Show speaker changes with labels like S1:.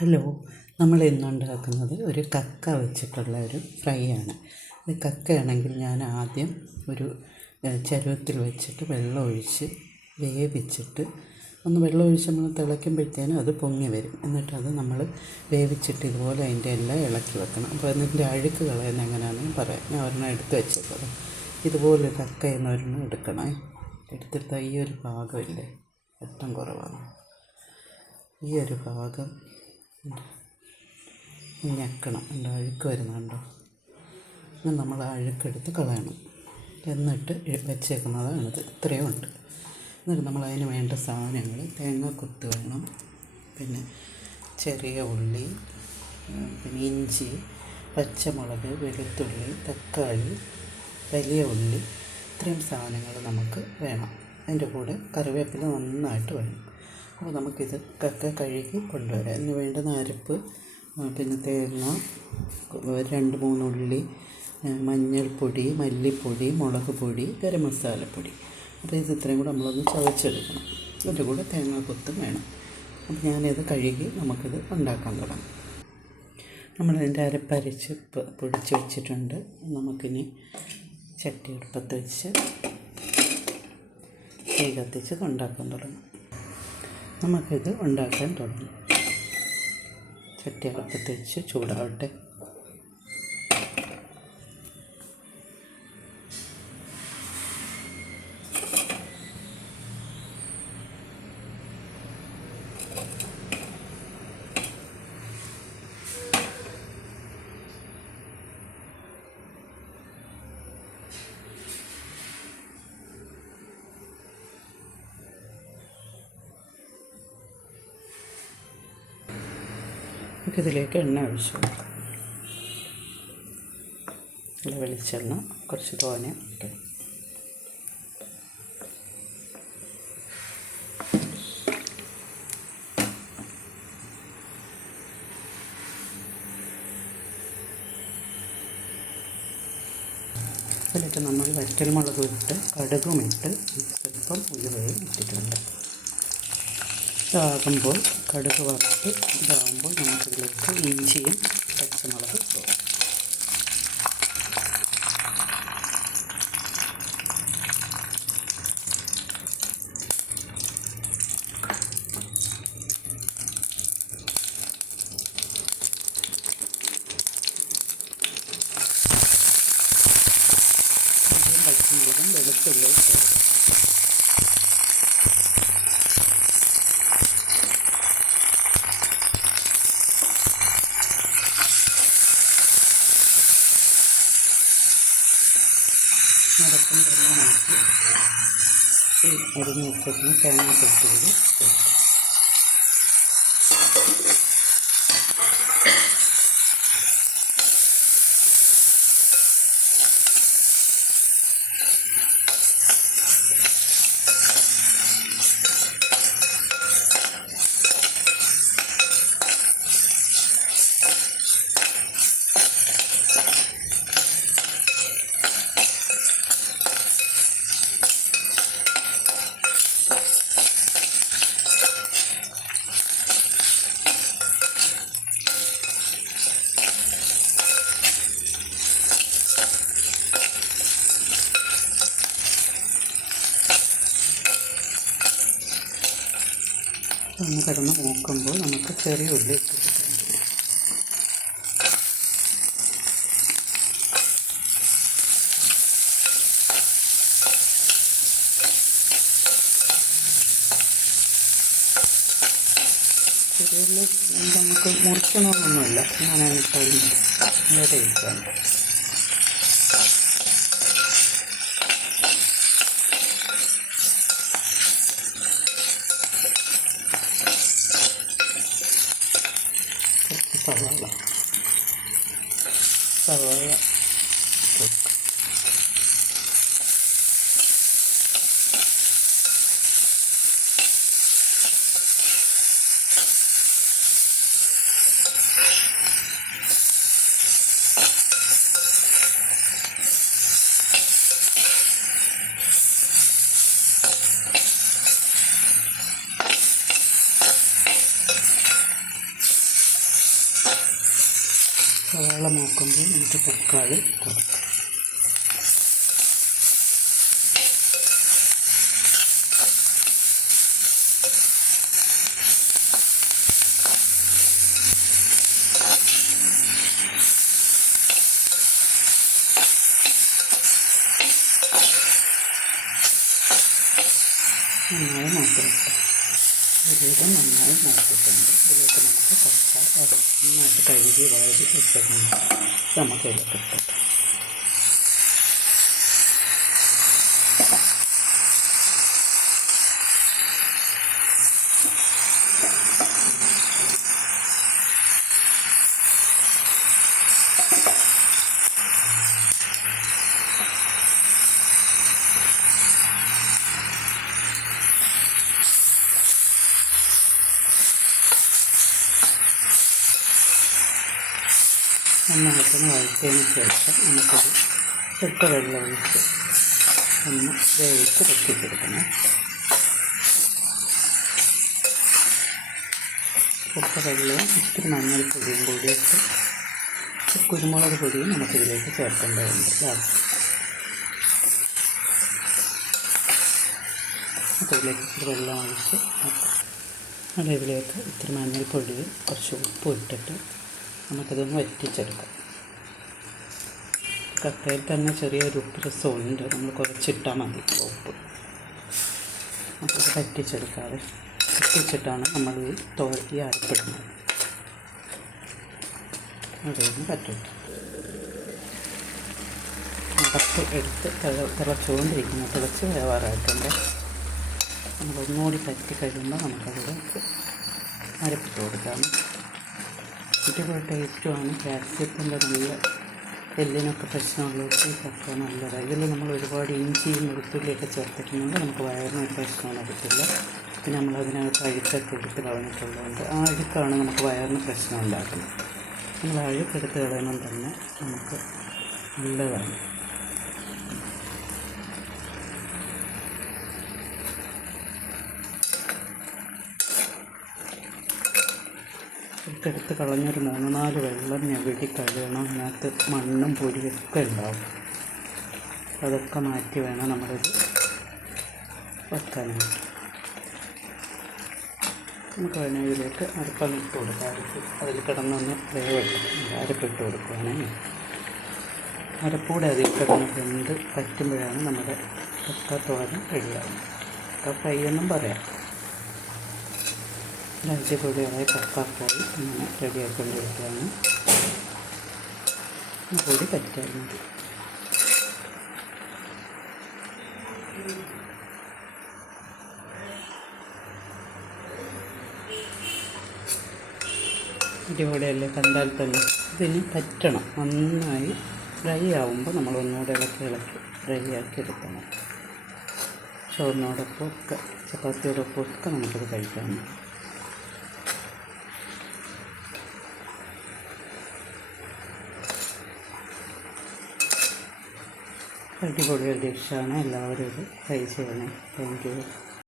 S1: Hello നമ്മൾ ഇന്നുണ്ടാക്കുന്നത് ഒരു കക്ക വെച്ചിട്ടുള്ള ഒരു ഫ്രൈ ആണ് ഈ കക്കയാണെങ്കിൽ ഞാൻ ആദ്യം ഒരു ചരുവത്തിൽ വെച്ചിട്ട് വെള്ളം ഒഴിച്ച് വേവിച്ചിട്ട് ഒന്ന് വെള്ളം ഒഴിച്ച് നമ്മൾ തിളയ്ക്കുമ്പോഴത്തേനും അത് പൊങ്ങി വരും. എന്നിട്ട് അത് നമ്മൾ വേവിച്ചിട്ട് ഇതുപോലെ അതിന്റെ എല്ലാം ഇളക്കി വെക്കണം. അപ്പോൾ അതിന്റെ അഴുക്ക് കളയുന്ന എങ്ങനെയാണെന്ന് പറയാം. ഞാൻ ഒരെണ്ണം എടുത്ത് വെച്ചേക്കാം. ഇതുപോലെ കക്ക എന്നൊരെണ്ണം എടുക്കണേ. എടുത്തിട്ട് ഈ ഒരു ഭാഗമില്ലേ? ഏറ്റവും കുറവാണ്. ഈ ഒരു ഭാഗം ഞെക്കണം. എന്താ അഴുക്ക് വരുന്നുണ്ടോ ഇനി നമ്മൾ അഴുക്കെടുത്ത് കളയണം. എന്നിട്ട് വെച്ചേക്കുന്നതാണിത് ഇത്രയും ഉണ്ട്. എന്നിട്ട് നമ്മൾ അതിന് വേണ്ട സാധനങ്ങൾ തേങ്ങ കൊത്ത് വേണം. പിന്നെ ചെറിയ ഉള്ളി പിന്നെ ഇഞ്ചി പച്ചമുളക് വെളുത്തുള്ളി തക്കാളി വലിയ ഉള്ളി ഇത്രയും സാധനങ്ങൾ നമുക്ക് വേണം. അതിന്റെ കൂടെ കറിവേപ്പില നന്നായിട്ട് വേണം. അപ്പോൾ നമുക്കിത് കക്ക കഴുകി കൊണ്ടുവരാം. ഇതിന് വേണ്ടുന്ന അരപ്പ് പിന്നെ തേങ്ങ രണ്ട് മൂന്ന് ഉള്ളി മഞ്ഞൾപ്പൊടി മല്ലിപ്പൊടി മുളക് പൊടി ഗരം മസാലപ്പൊടി അപ്പോൾ ഇത് ഇത്രയും കൂടെ നമ്മളൊന്ന് ചതച്ചെടുക്കണം. അതിന്റെ കൂടെ തേങ്ങ കൊത്തും വേണം. അപ്പോൾ ഞാനിത് കഴുകി നമുക്കിത് ഉണ്ടാക്കാൻ തുടങ്ങാം. നമ്മളതിന്റെ അരപ്പരച്ച് പൊടിച്ച് വെച്ചിട്ടുണ്ട്. നമുക്കിനി ചട്ടി അടുപ്പത്ത് വെച്ച് തീ കത്തിച്ച് ഉണ്ടാക്കാൻ തുടങ്ങാം. നമുക്കിത് ഉണ്ടാക്കാൻ തുടങ്ങാം. ചട്ടി അടുപ്പത്ത് ചൂടാവട്ടെ. നമുക്കിതിലേക്ക് എണ്ണ ഒഴിച്ചു നല്ല വെളിച്ചെണ്ണ കുറച്ച് തോനെ ഇട്ട്. അതിലേക്ക് നമ്മൾ വറ്റൽമുളക് ഇട്ട് കടുകും ഇട്ട് സ്വല്പം ഉലുവയും ഇട്ടിട്ടുണ്ട്. ഇതാകുമ്പോൾ കടുക് വറുത്ത് ഇതാകുമ്പോൾ നമുക്കിതിലേക്ക് ഇഞ്ചിയും പച്ചമുളക് ഇട്ടു പച്ചമുളകും വെളുത്തുള്ളിയും നടക്കും തന്നെ നോക്കി അരിഞ്ഞ് വെച്ചിരുന്ന തേങ്ങ കൊത്തുകൂടി ഒന്ന് കിടന്ന് നോക്കുമ്പോൾ നമുക്ക് ചെറിയ ഉള്ളി ഇട്ട് ചെറിയ ഉള്ളി നമുക്ക് മുറിക്കണമെന്നൊന്നുമില്ല ഇട്ടാലും നല്ല ടേസ്റ്റാണ് സവാള മൂക്കുമ്പോൾ നമുക്ക് തക്കാളി കുറക്കാം നന്നായി മൂത്തിട്ട് ഒരുവിധം നന്നായി മൂത്തിട്ടുണ്ട് ഇതിലേക്ക് നമുക്ക് കച്ച നന്നായിട്ട് കഴുകി വാരി വെച്ചിട്ടുണ്ട്. നമുക്ക് ഇതിലേക്ക് ഇട്ടിട്ട് നന്നായിട്ടൊന്ന് വഴറ്റിയതിന് ശേഷം നമുക്കത് ചുട്ട വെള്ളം ഒഴിച്ച് ഒന്ന് വേവിച്ച് വെട്ടിക്കെടുക്കണം ചുട്ട വെള്ളവും ഇത്തിരി കൂടി എടുക്ക് കുരുമുളക് പൊടിയും നമുക്കിതിലേക്ക് ചേർക്കേണ്ടതുണ്ട് ലാസ്റ്റ് അപ്പോൾ ഇതിലേക്ക് ഇത്തിരി വെള്ളം ഒഴിച്ച് അതിലേക്ക് ഇത്തിരി മഞ്ഞൾപ്പൊടിയും കുറച്ച് ഉപ്പും ഇട്ടിട്ട് നമുക്കതൊന്ന് വറ്റിച്ചെടുക്കാം. കക്കയിൽ തന്നെ ചെറിയൊരു ഉപ്പ് രസമുണ്ട് നമ്മൾ കുറച്ചിട്ടാൽ മതി ഉപ്പ്. നമുക്കത് വറ്റിച്ചെടുക്കാതെ വറ്റിച്ചിട്ടാണ് നമ്മൾ ഈ തോഴി അരപ്പെടുന്നത്. അതൊന്നും പറ്റും. അടപ്പ് എടുത്ത് തിള തിളച്ചുകൊണ്ടിരിക്കുന്നു. തിളച്ച് വേവാറായിട്ടുണ്ട് നമ്മളൊന്നുകൂടി പറ്റി കഴിയുമ്പോൾ നമുക്കതിലേക്ക് അരപ്പിട്ട് കൊടുക്കാം. അടിപൊളി ടേസ്റ്റുമാണ് ക്യാപ്സിക്കത്തിന്റെ നല്ല എല്ലിനൊക്കെ പ്രശ്നമുള്ളവർക്ക് ഇതൊക്കെ നല്ലതാണ് ഇതിൽ നമ്മൾ ഒരുപാട് ഇഞ്ചിയും വെളുത്തുള്ളിയൊക്കെ ചേർത്തിട്ടുണ്ടെങ്കിൽ നമുക്ക് വയറിന് ഒരു പ്രശ്നം വരത്തില്ല. പിന്നെ നമ്മൾ അതിനകത്ത് അഴുക്കൊക്കെ എടുത്ത് കളഞ്ഞിട്ടുള്ളതുകൊണ്ട് ആ അഴുക്കാണ് നമുക്ക് വയറിന് പ്രശ്നം ഉണ്ടാക്കുന്നത്. നമ്മൾ അഴുക്കെടുത്ത് കളയണം തന്നെ നമുക്ക് നല്ലതാണ്. എടുത്ത് കളഞ്ഞൊരു മൂന്ന് നാല് വെള്ളം ഞെവിടി കഴുകണം. അതിനകത്ത് മണ്ണും പൊടിയൊക്കെ ഉണ്ടാവും. അതൊക്കെ മാറ്റി വേണം നമ്മളിത് വെക്കാനായിട്ട്. നമുക്ക് വേണമെങ്കിൽ ഇതിലേക്ക് അരപ്പം ഇട്ട് കൊടുക്കാം. അരപ്പ് അതിൽ കിടന്നൊന്ന് വേവട്ടെ. അരപ്പിട്ട് കൊടുക്കുകയാണെങ്കിൽ അരപ്പൂടെ അതിൽ കിടന്ന് വെന്ത് പറ്റുമ്പോഴാണ് നമ്മുടെ കക്ക തോരൻ റെഡിയാകുന്നത് കക്ക ഫ്രൈ എന്നും പറയാം. അടിപൊളിയായ കക്കാക്കായി ഇങ്ങനെ റെഡിയാക്കൊണ്ടിരിക്കുകയാണ് പൊടി പറ്റാൻ മതി അടിപൊളിയല്ലേ കണ്ടാൽ തന്നെ ഇതിന് പറ്റണം. നന്നായി ഫ്രൈ ആവുമ്പോൾ നമ്മൾ ഒന്നുകൂടെ ഇളക്കി ഇളക്കി ഫ്രൈ ആക്കി എടുക്കണം. ചോറിനോടൊപ്പം ഒക്കെ ചപ്പാത്തിയോടൊപ്പം ഒക്കെ നമുക്കത് കഴിക്കാം അടിപൊളി ഡിഷാണ്. എല്ലാവരും ഇത് ട്രൈ ചെയ്യണേ. Thank you